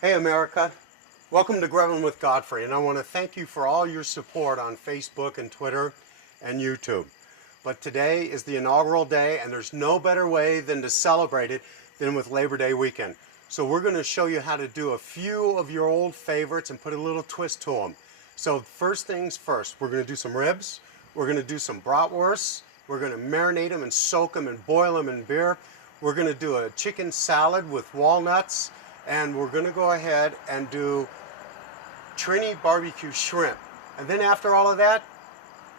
Hey America, welcome to Grubbin with Godfrey, and I want to thank you for all your support on Facebook and Twitter and YouTube. But today is the inaugural day, and there's no better way than to celebrate it than with Labor Day weekend. So we're going to show you how to do a few of your old favorites and put a little twist to them. So first things first, we're going to do some ribs, we're going to do some bratwursts, we're going to marinate them and soak them and boil them in beer. We're going to do a chicken salad with walnuts, and we're going to go ahead and do Trini barbecue shrimp. And then after all of that,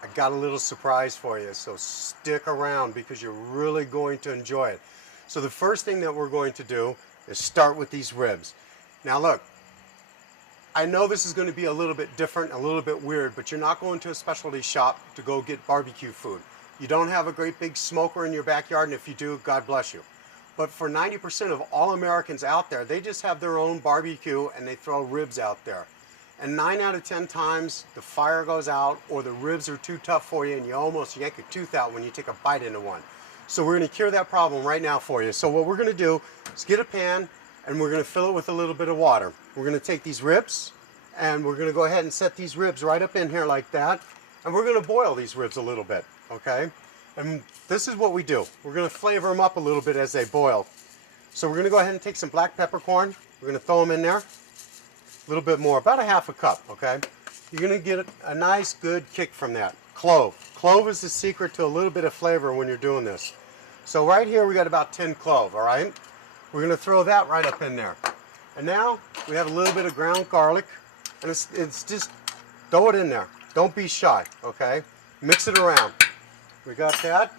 I got a little surprise for you, so stick around because you're really going to enjoy it. So the first thing that we're going to do is start with these ribs. Now look, I know this is going to be a little bit different, a little bit weird, but you're not going to a specialty shop to go get barbecue food. You don't have a great big smoker in your backyard, and if you do, God bless you. But for 90% of all Americans out there, they just have their own barbecue and they throw ribs out there. And 9 out of 10 times, the fire goes out or the ribs are too tough for you and you almost yank a tooth out when you take a bite into one. So we're going to cure that problem right now for you. So what we're going to do is get a pan and we're going to fill it with a little bit of water. We're going to take these ribs and we're going to go ahead and set these ribs right up in here like that. And we're going to boil these ribs a little bit, okay? And this is what we do. We're going to flavor them up a little bit as they boil. So we're going to go ahead and take some black peppercorn. We're going to throw them in there. A little bit more, about a half a cup, okay? You're going to get a nice, good kick from that. Clove. Clove is the secret to a little bit of flavor when you're doing this. So right here we got about 10 clove, all right? We're going to throw that right up in there. And now we have a little bit of ground garlic. And it's just, throw it in there. Don't be shy, okay? Mix it around. We got that.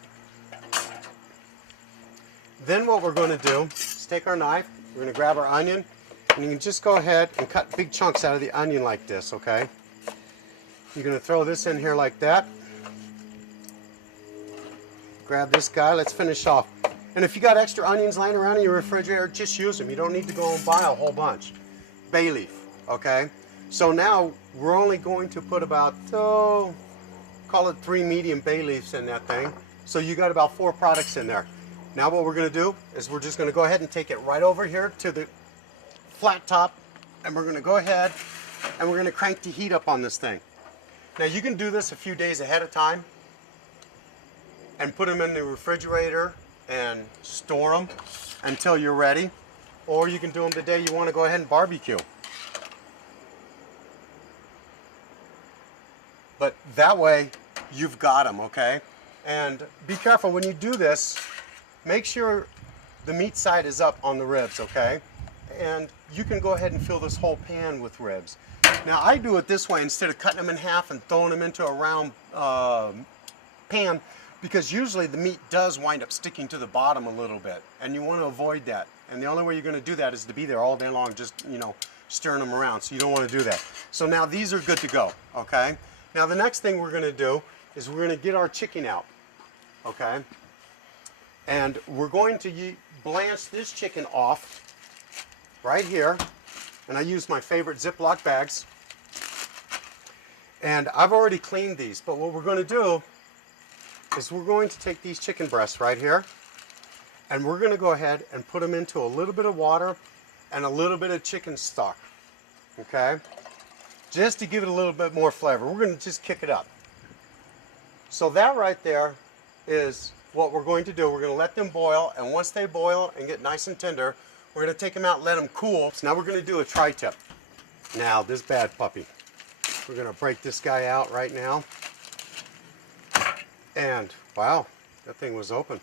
Then what we're going to do is take our knife, we're going to grab our onion, and you can just go ahead and cut big chunks out of the onion like this, okay? You're going to throw this in here like that. Grab this guy, let's finish off. And if you got extra onions lying around in your refrigerator, just use them. You don't need to go and buy a whole bunch. Bay leaf, okay? So now we're only going to put about, call it 3 medium bay leaves in that thing. So you got about 4 products in there. Now what we're going to do is we're just going to go ahead and take it right over here to the flat top, and we're going to go ahead and we're going to crank the heat up on this thing. Now you can do this a few days ahead of time and put them in the refrigerator and store them until you're ready, or you can do them the day you want to go ahead and barbecue. But that way, you've got them, okay? And be careful when you do this, make sure the meat side is up on the ribs, okay? And you can go ahead and fill this whole pan with ribs. Now, I do it this way instead of cutting them in half and throwing them into a round pan, because usually the meat does wind up sticking to the bottom a little bit, and you want to avoid that. And the only way you're going to do that is to be there all day long, just, stirring them around, so you don't want to do that. So now these are good to go, okay? Now the next thing we're going to do is we're going to get our chicken out, okay? And we're going to blanch this chicken off right here. And I use my favorite Ziploc bags. And I've already cleaned these, but what we're going to do is we're going to take these chicken breasts right here, and we're going to go ahead and put them into a little bit of water and a little bit of chicken stock, okay? Just to give it a little bit more flavor. We're going to just kick it up. So that right there is what we're going to do. We're going to let them boil, and once they boil and get nice and tender, we're going to take them out and let them cool. So now we're going to do a tri-tip. Now, this bad puppy. We're going to break this guy out right now. And, wow, that thing was open.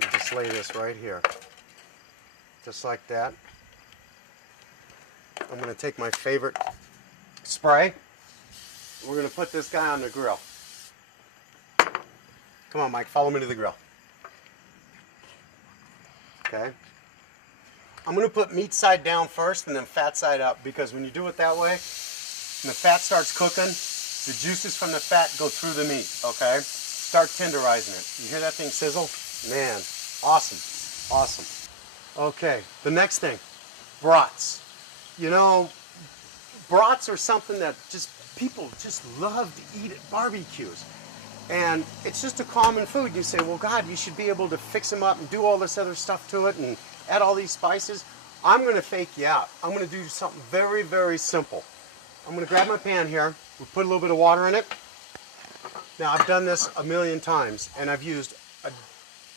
And just lay this right here. Just like that. I'm going to take my favorite spray. We're going to put this guy on the grill. Come on, Mike, follow me to the grill. Okay. I'm going to put meat side down first and then fat side up, because when you do it that way, when the fat starts cooking, the juices from the fat go through the meat, okay? Start tenderizing it. You hear that thing sizzle? Man, awesome, awesome. Okay, the next thing, brats. You know, brats are something that just people just love to eat at barbecues. And it's just a common food. You say, well, God, you should be able to fix them up and do all this other stuff to it and add all these spices. I'm going to fake you out. I'm going to do something very, very simple. I'm going to grab my pan here. We'll put a little bit of water in it. Now, I've done this a million times, and I've used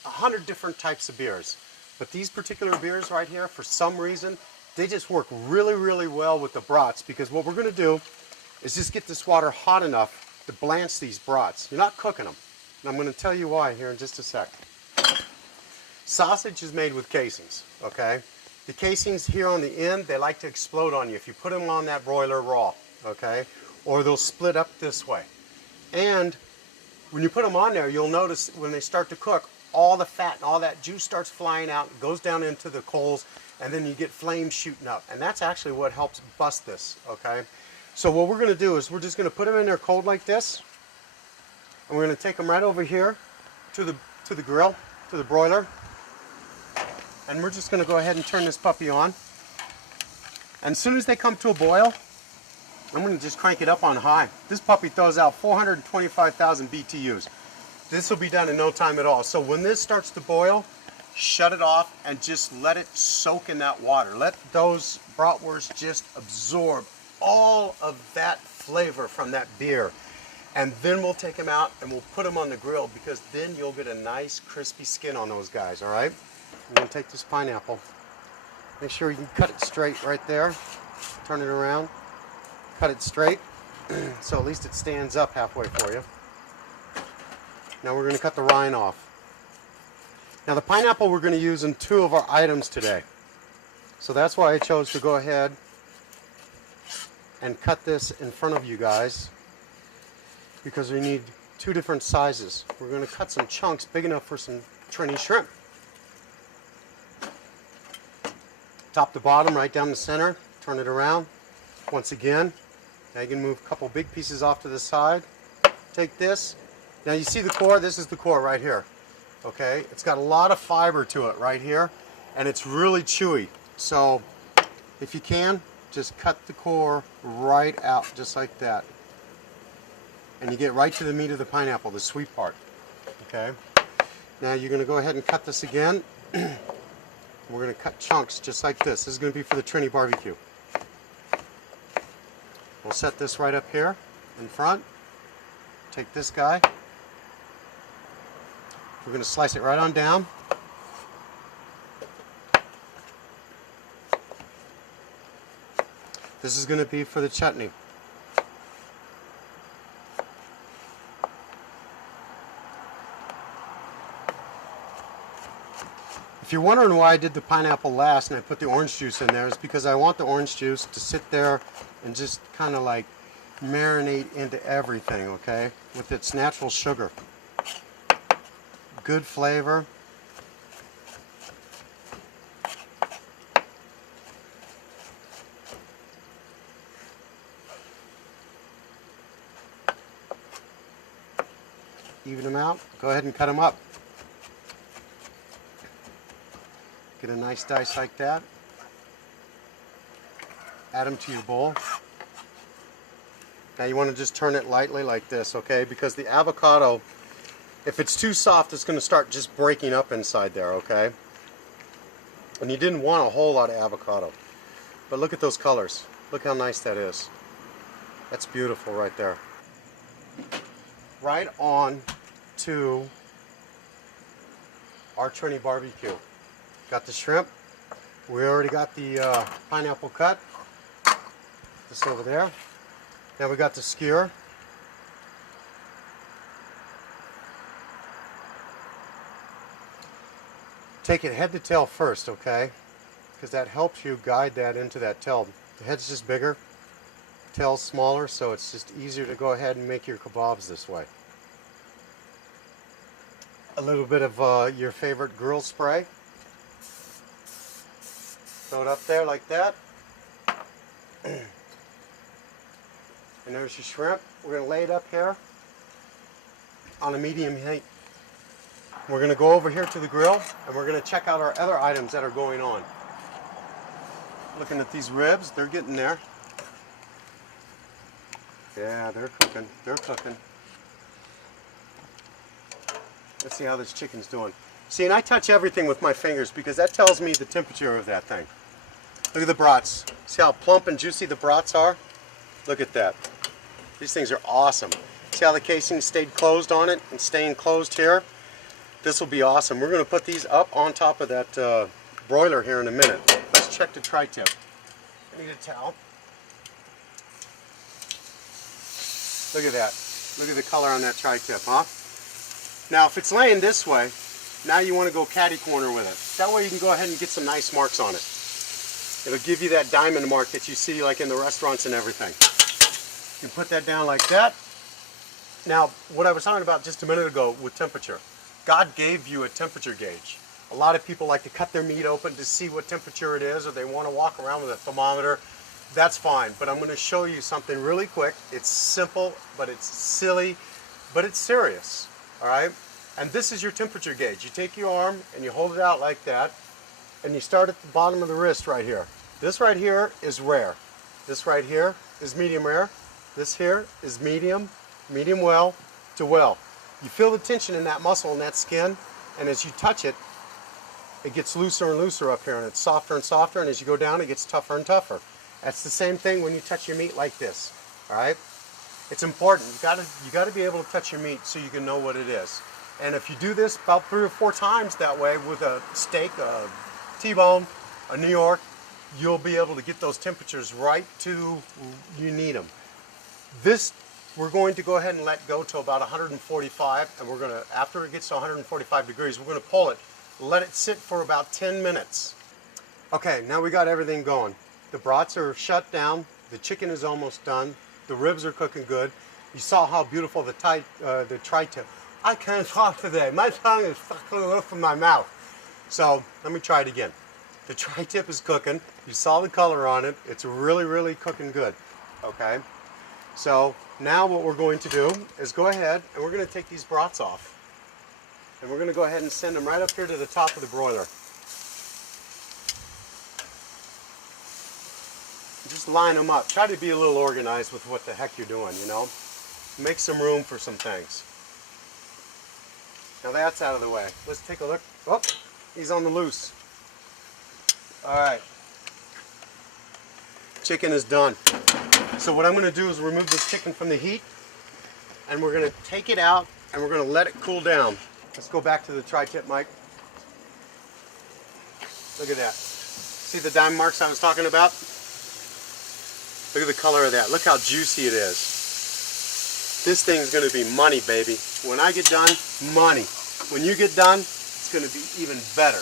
100 different types of beers. But these particular beers right here, for some reason, they just work really, really well with the brats, because what we're going to do is just get this water hot enough to blanch these brats. You're not cooking them. And I'm going to tell you why here in just a sec. Sausage is made with casings, okay? The casings here on the end, they like to explode on you if you put them on that broiler raw, okay? Or they'll split up this way. And when you put them on there, you'll notice when they start to cook, all the fat and all that juice starts flying out, goes down into the coals, and then you get flames shooting up. And that's actually what helps bust this, okay? So what we're going to do is we're just going to put them in there cold like this, and we're going to take them right over here to the grill, to the broiler, and we're just going to go ahead and turn this puppy on. And as soon as they come to a boil, I'm going to just crank it up on high. This puppy throws out 425,000 BTUs. This will be done in no time at all. So when this starts to boil, shut it off and just let it soak in that water. Let those bratwursts just absorb all of that flavor from that beer. And then we'll take them out and we'll put them on the grill, because then you'll get a nice crispy skin on those guys, all right? I'm going to take this pineapple. Make sure you can cut it straight right there. Turn it around. Cut it straight so at least it stands up halfway for you. Now we're going to cut the rind off. Now the pineapple we're going to use in 2 of our items today. So that's why I chose to go ahead and cut this in front of you guys, because we need 2 different sizes. We're going to cut some chunks big enough for some Trini shrimp. Top to bottom, right down the center, turn it around. Once again, now you can move a couple big pieces off to the side. Take this. Now you see the core? This is the core right here. Okay? It's got a lot of fiber to it right here, and it's really chewy. So if you can, just cut the core right out, just like that. And you get right to the meat of the pineapple, the sweet part. Okay? Now you're going to go ahead and cut this again. We're going to cut chunks just like this. This is going to be for the Trini barbecue. We'll set this right up here in front. Take this guy. We're going to slice it right on down. This is going to be for the chutney. If you're wondering why I did the pineapple last and I put the orange juice in there, it's because I want the orange juice to sit there and just kind of like marinate into everything, okay, with its natural sugar. Good flavor. Even them out. Go ahead and cut them up. Get a nice dice like that. Add them to your bowl. Now you want to just turn it lightly like this, okay? Because the avocado, if it's too soft, it's going to start just breaking up inside there, okay? And you didn't want a whole lot of avocado. But look at those colors. Look how nice that is. That's beautiful right there. Right on to our Trini barbecue. Got the shrimp. We already got the pineapple cut. This over there. Now we got the skewer. Take it head to tail first, okay? Because that helps you guide that into that tail. The head's just bigger, tail's smaller, so it's just easier to go ahead and make your kebabs this way. A little bit of your favorite grill spray. Throw it up there like that. And there's your shrimp. We're going to lay it up here on a medium heat. We're going to go over here to the grill and we're going to check out our other items that are going on. Looking at these ribs, they're getting there. Yeah, they're cooking. They're cooking. Let's see how this chicken's doing. See, and I touch everything with my fingers because that tells me the temperature of that thing. Look at the brats. See how plump and juicy the brats are? Look at that. These things are awesome. See how the casing stayed closed on it and staying closed here? This will be awesome. We're going to put these up on top of that broiler here in a minute. Let's check the tri-tip. I need a towel. Look at that. Look at the color on that tri-tip, huh? Now if it's laying this way, now you want to go catty corner with it. That way you can go ahead and get some nice marks on it. It'll give you that diamond mark that you see like in the restaurants and everything. You put that down like that. Now, what I was talking about just a minute ago with temperature. God gave you a temperature gauge. A lot of people like to cut their meat open to see what temperature it is, or they want to walk around with a thermometer. That's fine, but I'm going to show you something really quick. It's simple, but it's silly, but it's serious. All right? And this is your temperature gauge. You take your arm and you hold it out like that, and you start at the bottom of the wrist right here. This right here is rare. This right here is medium rare. This here is medium, medium well to well. You feel the tension in that muscle and that skin, and as you touch it, it gets looser and looser up here, and it's softer and softer, and as you go down, it gets tougher and tougher. That's the same thing when you touch your meat like this. All right? It's important. You got to be able to touch your meat so you can know what it is. And if you do this about 3 or 4 times that way with a steak, a T-bone, a New York, you'll be able to get those temperatures right to you need them. This we're going to go ahead and let go to about 145, and we're going to, after it gets to 145 degrees, we're going to pull it, let it sit for about 10 minutes. Okay, now we got everything going. The brats are shut down, the chicken is almost done, the ribs are cooking good. You saw how beautiful the tri-tip. I can't talk today. My tongue is fucking away from my mouth. So let me try it again. The tri-tip is cooking. You saw the color on it. It's really, really cooking good. Okay. So now what we're going to do is go ahead and we're going to take these brats off. And we're going to go ahead and send them right up here to the top of the broiler. Just line them up. Try to be a little organized with what the heck you're doing, you know. Make some room for some things. Now that's out of the way. Let's take a look. Oh, he's on the loose. All right. Chicken is done. So what I'm going to do is remove this chicken from the heat, and we're going to take it out and we're going to let it cool down. Let's go back to the tri-tip, Mike. Look at that. See the dime marks I was talking about? Look at the color of that. Look how juicy it is. This thing's going to be money, baby. When I get done, money. When you get done, it's going to be even better.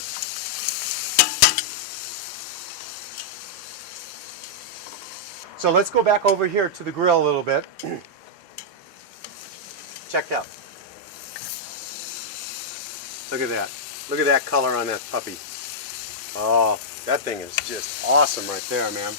So let's go back over here to the grill a little bit. Check out. Look at that. Look at that color on that puppy. Oh, that thing is just awesome right there, man.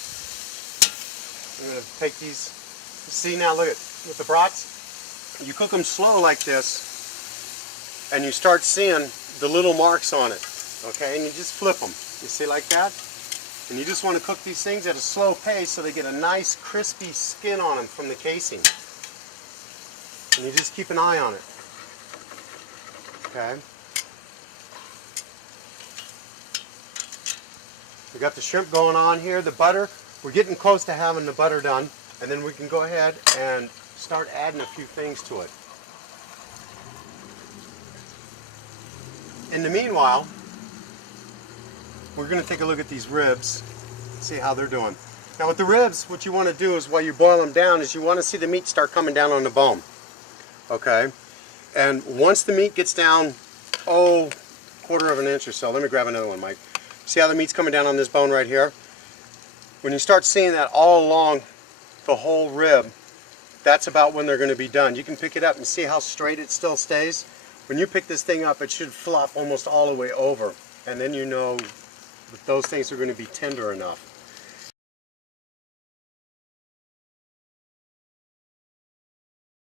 I'm going to take these. See now, look at with the brats. You cook them slow like this, and you start seeing the little marks on it. Okay, and you just flip them. You see like that? And you just want to cook these things at a slow pace so they get a nice crispy skin on them from the casing. And you just keep an eye on it. Okay. We got the shrimp going on here, the butter. We're getting close to having the butter done, and then we can go ahead and start adding a few things to it. In the meanwhile, we're going to take a look at these ribs, see how they're doing. Now with the ribs, what you want to do is while you boil them down is you want to see the meat start coming down on the bone. Okay? And once the meat gets down, quarter of an inch or so, let me grab another one, Mike. See how the meat's coming down on this bone right here? When you start seeing that all along the whole rib, that's about when they're going to be done. You can pick it up and see how straight it still stays. When you pick this thing up, it should flop almost all the way over, and then you know that those things are going to be tender enough.